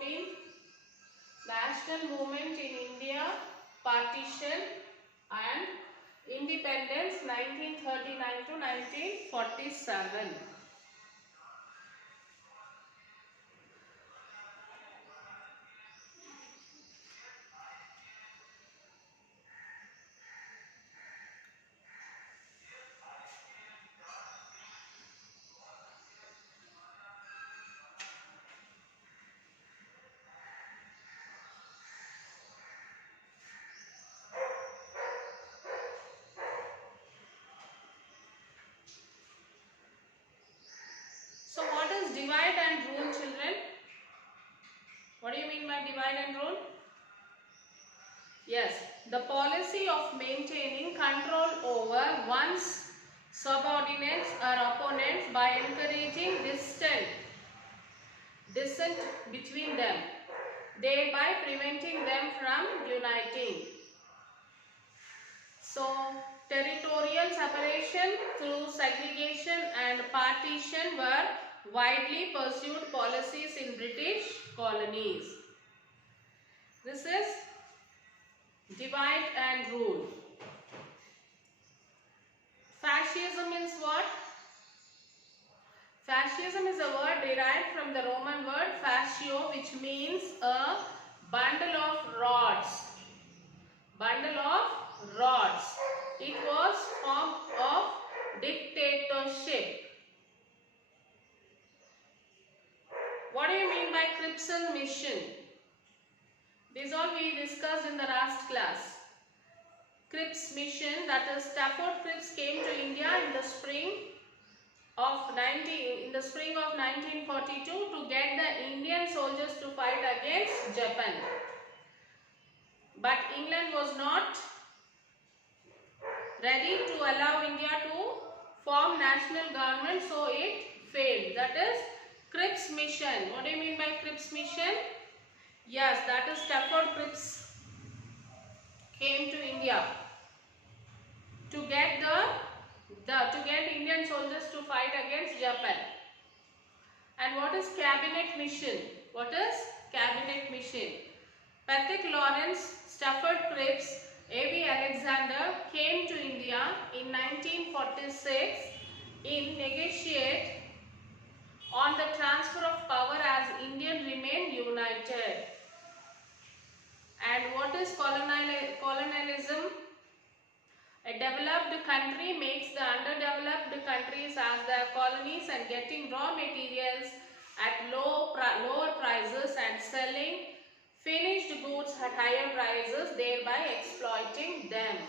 1914, national movement in India, partition and independence 1939 to 1947. So what is divide and rule, children? What do you mean by divide and rule? Yes, the policy of maintaining control over one's subordinates or opponents by encouraging dissent between them, thereby preventing them from uniting. So, territorial separation through segregation and partition were widely pursued policies in British colonies. This is divide and rule. Fascism means what? Fascism is a word derived from the Roman word fascio, which means a bundle of rods. Bundle of rods. It was form of dictatorship. What do you mean by Cripps mission? This all we discussed in the last class. Cripps mission, that is Stafford Cripps came to India in the spring of 1942 to get the Indian soldiers to fight against Japan. But England was not ready to allow India to form national government, so it failed. That is Cripps mission. What do you mean by Cripps mission? Yes, that is Stafford Cripps came to India to get Indian soldiers to fight against Japan. And what is cabinet mission? What is cabinet mission? Patrick Lawrence, Stafford Cripps, A.V. Alexander came to India in 1946 in negotiate on the transfer of power as India remained united. And what is colonialism? A developed country makes the underdeveloped countries as their colonies and getting raw materials at lower prices and selling finished goods at higher prices, thereby exploiting them.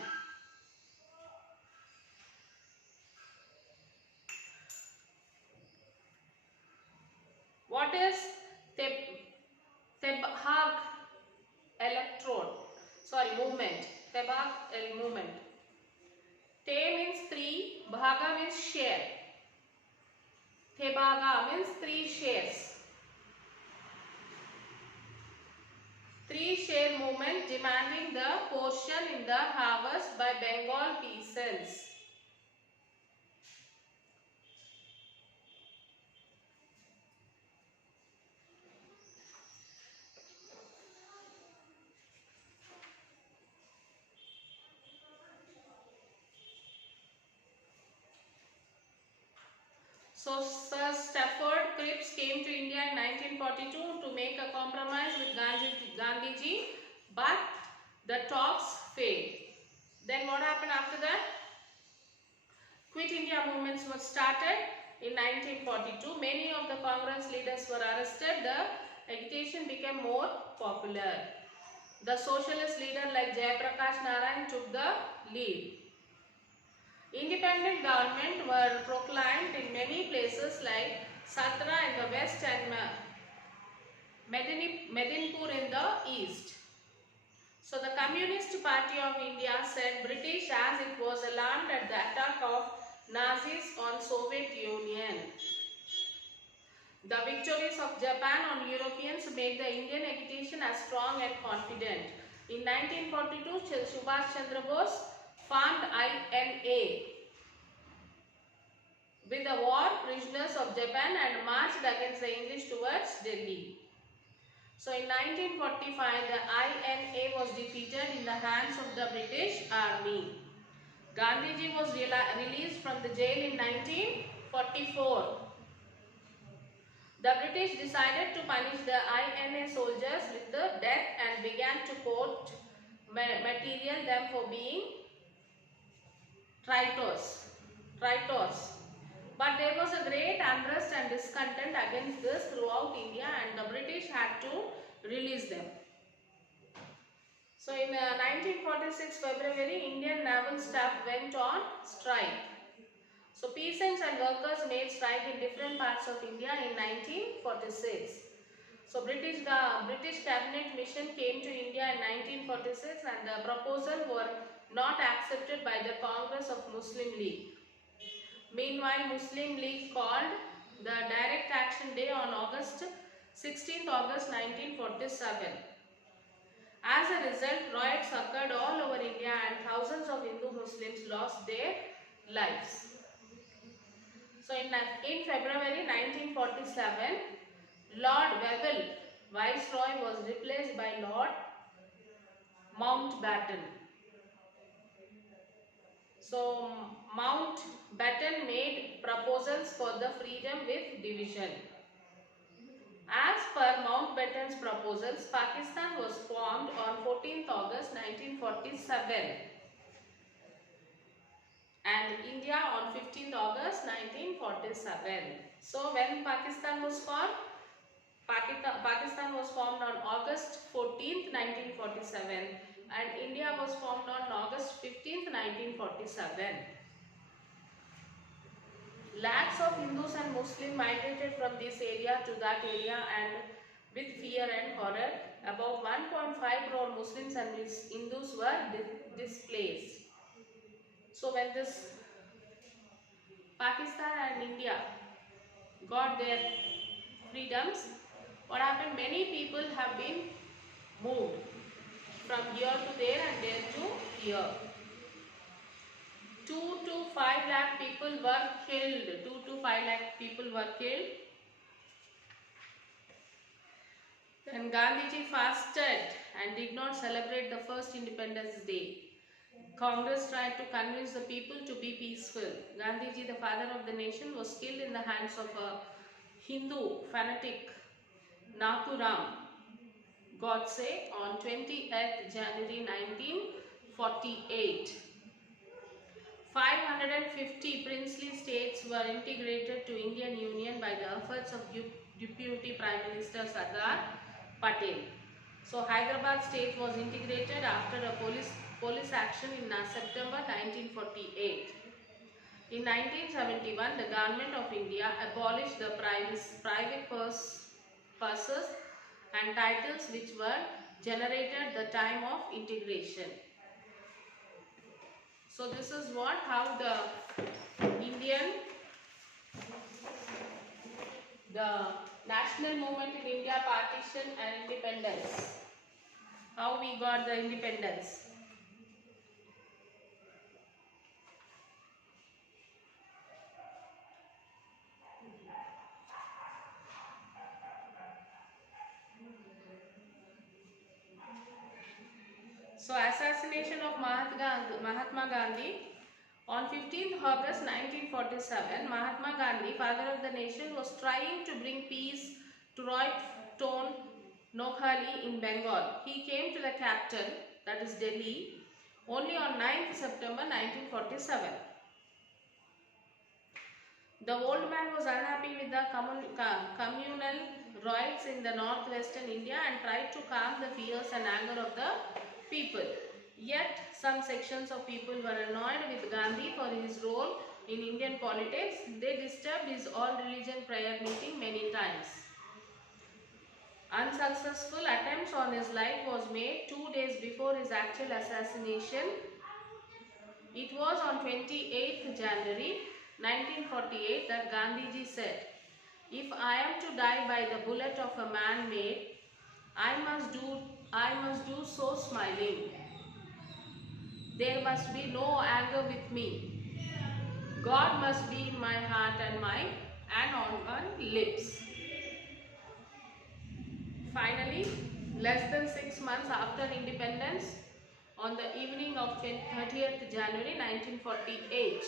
What is Tebhag movement? Tebhag movement. Te means three, bhaga means share. Tebhaga means three shares. Three share movement demanding the portion in the harvest by Bengal peasants. So Sir Stafford Cripps came to India in 1942 to make a compromise with Gandhiji, but the talks failed. Then what happened after that? Quit India movements were started in 1942. Many of the Congress leaders were arrested. The agitation became more popular. The socialist leader like Jayaprakash Narayan took the lead. Independent government were proclaimed in many places like Satra in the west and Medinpur in the east. So the Communist Party of India said British as it was alarmed at the attack of Nazis on Soviet Union. The victories of Japan on Europeans made the Indian agitation as strong and confident. In 1942, Subhash Chandra Bose formed INA with the war prisoners of Japan and marched against the English towards Delhi. So in 1945, the INA was defeated in the hands of the British Army. Gandhiji was released from the jail in 1944. The British decided to punish the INA soldiers with the death and began to quote material them for being traitors. But there was a great unrest and discontent against this throughout India, and the British had to release them. So in 1946 February, Indian naval staff went on strike. So peasants and workers made strike in different parts of India in 1946. So British cabinet mission came to India in 1946, and the proposal were not accepted by the Congress of Muslim League. Meanwhile, Muslim League called the Direct Action Day on 16th August 1947. As a result, riots occurred all over India and thousands of Hindu Muslims lost their lives. So in February 1947, Lord Wavell, Viceroy, was replaced by Lord Mountbatten. So Mountbatten made proposals for the freedom with division. As per Mountbatten's proposals, Pakistan was formed on 14th August 1947 and India on 15th August 1947. So when Pakistan was formed? Pakistan was formed on August 14th, 1947 and India was formed on August 15th, 1947. Lakhs of Hindus and Muslims migrated from this area to that area, and with fear and horror, about 1.5 crore Muslims and Hindus were displaced. So when this Pakistan and India got their freedoms, what happened? Many people have been moved from here to there and there to here. 2 to 5 lakh people were killed. 2 to 5 lakh people were killed. Then Gandhiji fasted and did not celebrate the first Independence Day. Congress tried to convince the people to be peaceful. Gandhiji, the father of the nation, was killed in the hands of a Hindu fanatic, Nathuram Godse, on 28th January 1948. 550 princely states were integrated to Indian Union by the efforts of Deputy Prime Minister Sardar Patel. So Hyderabad state was integrated after a police action in September 1948. In 1971, the Government of India abolished the private purses and titles which were generated at the time of integration. So this is how the national movement in India, partition and independence, how we got the independence. So assassination of Mahatma Gandhi. On 15th August 1947, Mahatma Gandhi, father of the nation, was trying to bring peace to Royton Nokhali in Bengal. He came to the capital, that is Delhi, only on 9th September 1947. The old man was unhappy with the communal riots in the northwestern India and tried to calm the fears and anger of the people. Yet, some sections of people were annoyed with Gandhi for his role in Indian politics. They disturbed his all-religion prayer meeting many times. Unsuccessful attempts on his life was made 2 days before his actual assassination. It was on 28th January 1948 that Gandhiji said, "If I am to die by the bullet of a man-made, I must do so smiling. There must be no anger with me. God must be in my heart and on my lips." Finally, less than 6 months after independence, on the evening of 30th January 1948,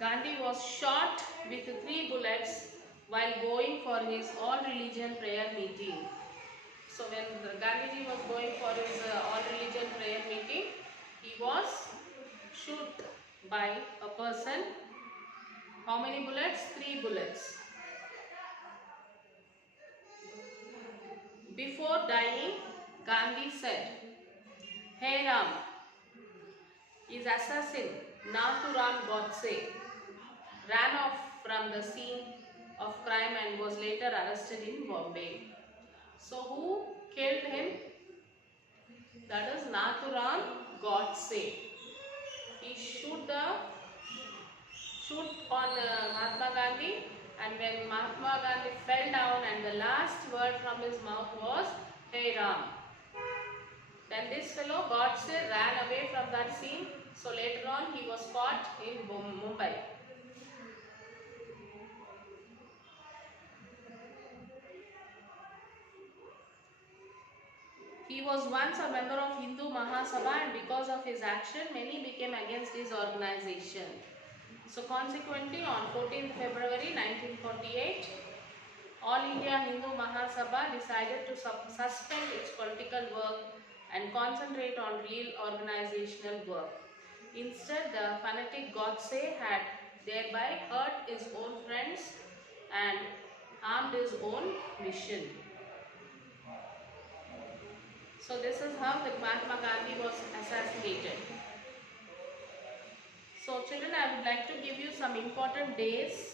Gandhi was shot with 3 bullets while going for his all-religion prayer meeting. So when Gandhiji was going for his all-religion prayer meeting, he was shot by a person. How many bullets? 3 bullets. Before dying, Gandhi said, "Hey Ram, his assassin Nathuram Godse ran off from the scene of crime and was later arrested in Bombay." So who killed him? That is Nathuram Godse. He shoot on Mahatma Gandhi, and when Mahatma Gandhi fell down and the last word from his mouth was, "Hey Ram." Then this fellow Godse ran away from that scene. So later on he was caught in Mumbai. He was once a member of Hindu Mahasabha, and because of his action, many became against his organization. So consequently, on 14th February 1948, All India Hindu Mahasabha decided to suspend its political work and concentrate on real organizational work. Instead, the fanatic Godse had thereby hurt his own friends and harmed his own mission. So this is how the Mahatma Gandhi was assassinated. So children, I would like to give you some important days.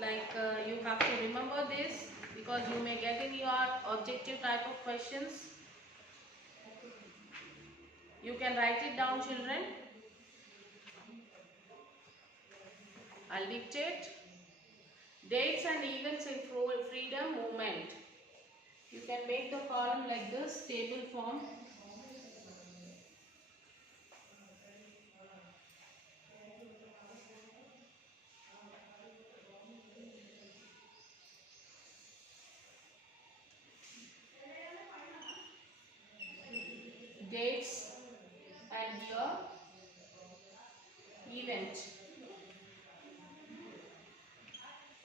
Like you have to remember this because you may get in your objective type of questions. You can write it down, children. I'll dictate. Dates and events in freedom movement. You can make the column like this, table form. Dates and here event.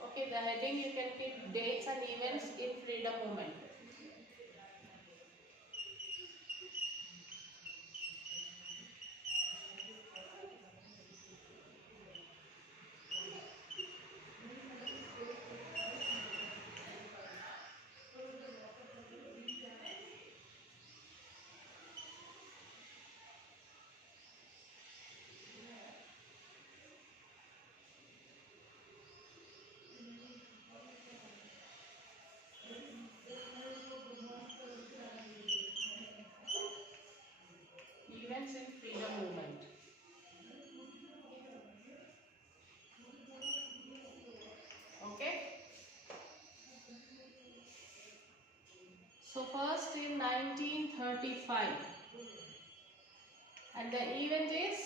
Okay, the heading you can keep dates and events in freedom movement. Events in freedom movement. Okay. So first in 1935, and the event is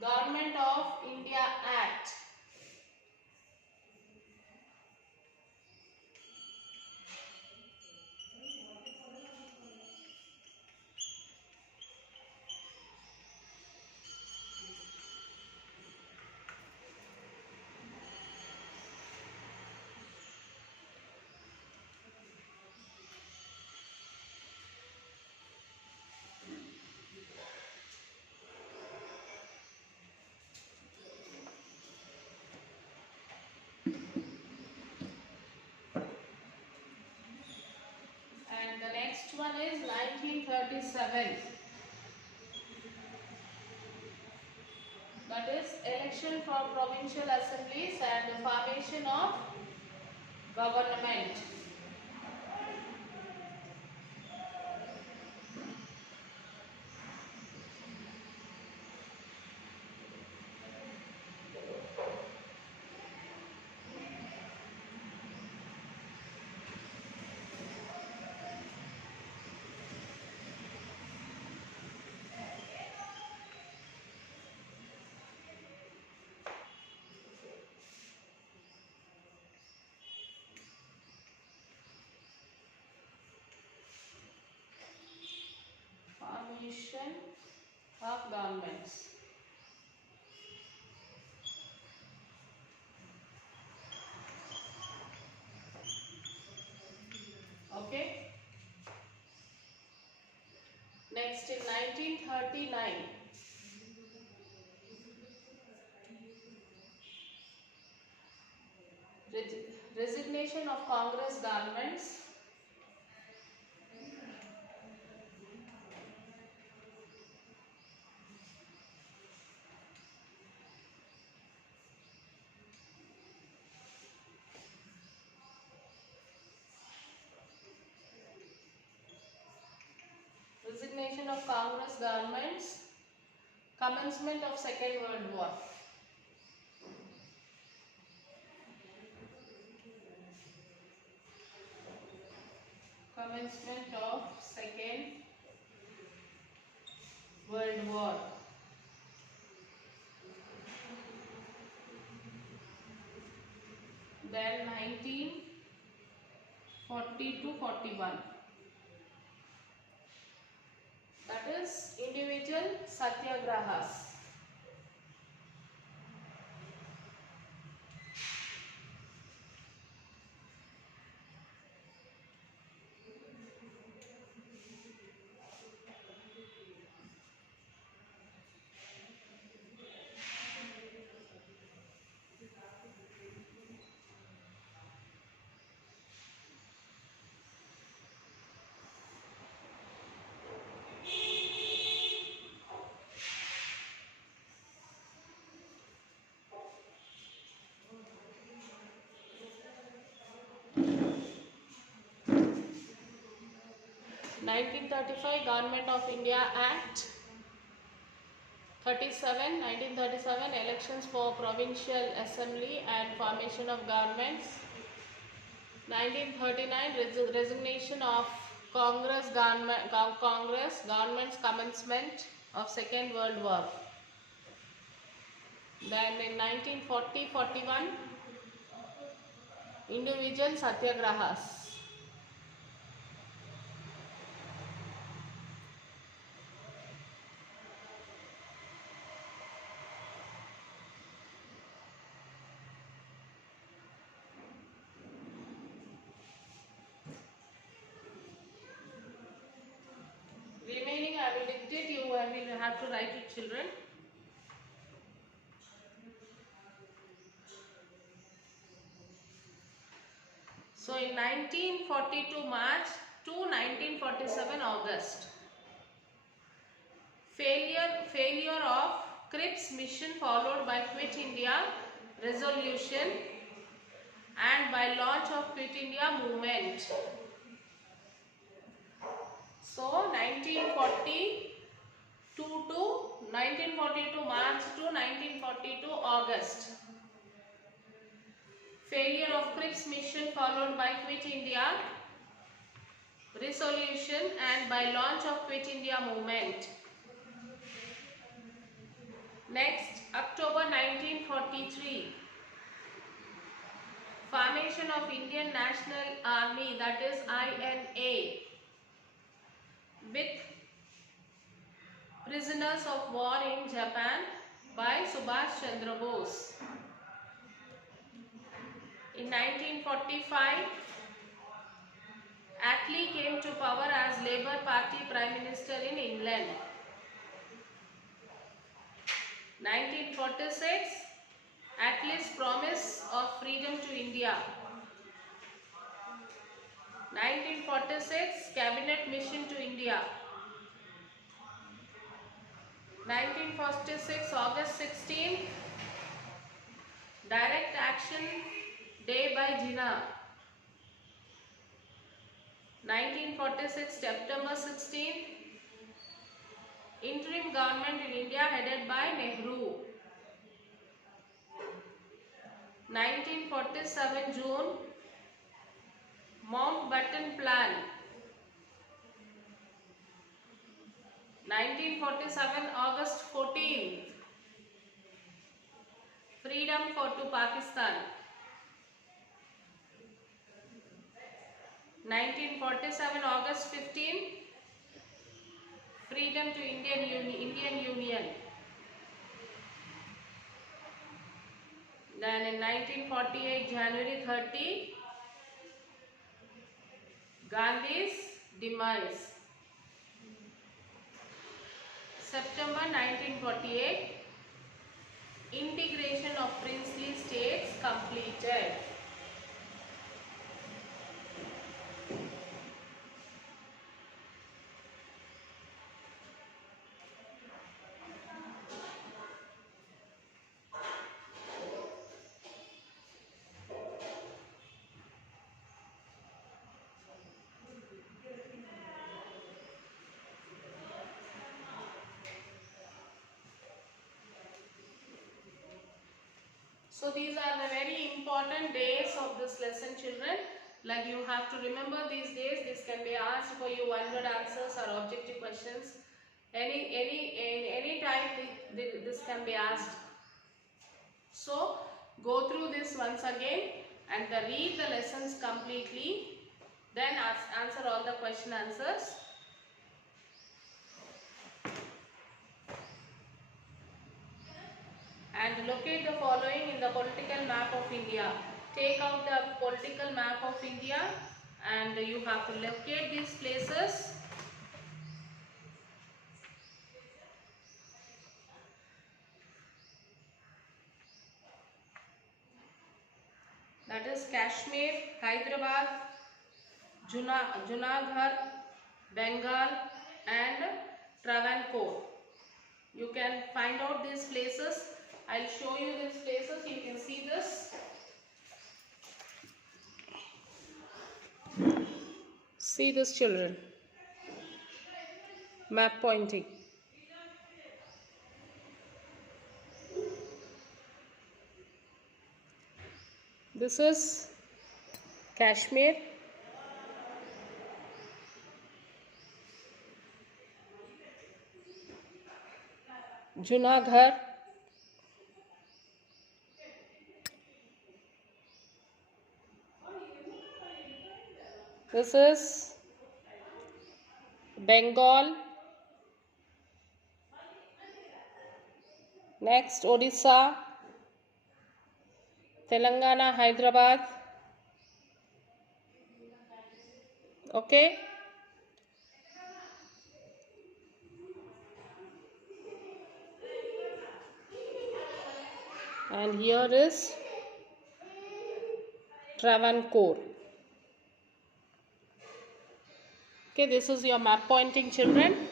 Government of India Act. And the next one is 1937. That is election for provincial assemblies and the formation of government. Resolution of Governments. Okay. Next, in 1939, resignation of Congress governments. Resignation of Congress governments. Commencement of Second World War. Commencement of Second World War. Then 1940 to 41. That is individual satyagrahas. (1935) Government of India Act 37, 1937 Elections for Provincial Assembly and Formation of Governments. 1939 Resignation of Congress government's commencement of Second World War. Then in 1940-41 individual satyagrahas. Remaining I will dictate, you will have to write it, children. So in 1942 March to 1947 August, failure of Cripps mission followed by Quit India resolution and by launch of Quit India movement. So 1942 March to 1942 August. Failure of Cripps mission followed by Quit India resolution and by launch of Quit India movement. Next, October 1943. Formation of Indian National Army, that is INA, with prisoners of war in Japan by Subhash Chandra Bose. In 1945, Attlee came to power as Labour Party Prime Minister in England. 1946, Attlee's promise of freedom to India. 1946, Cabinet mission to India. 1946, August 16, Direct Action Day by Jinnah. 1946, September 16, Interim Government in India headed by Nehru. 1947, June, Mountbatten Plan. 1947, August 14, Freedom to Pakistan. 1947, August 15, Freedom to Indian Union. Then in 1948, January 30, Gandhi's demise. September 1948, integration of princely states completed. So these are the very important days of this lesson, children. Like you have to remember these days. This can be asked for you one-word answers or objective questions. Any type this can be asked. So go through this once again and read the lessons completely. Then answer all the question answers. And locate the following in the political map of India. Take out the political map of India and you have to locate these places. That is Kashmir, Hyderabad, Junagadh, Bengal and Travancore. You can find out these places. I'll show you these places. You can see this. See this, children. Map pointing. This is Kashmir. Junagadh. This is Bengal. Next, Odisha, Telangana, Hyderabad. Okay. And here is Travancore. Okay, this is your map pointing, children.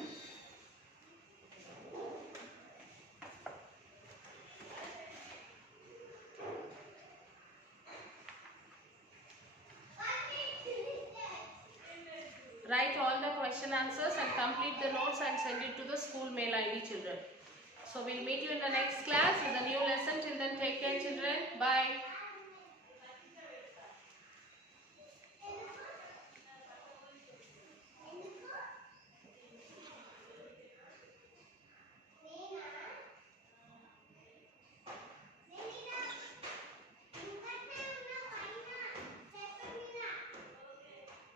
Write all the question answers and complete the notes and send it to the school mail ID, children. So we'll meet you in the next class with a new lesson. Till then, take care, children. Bye.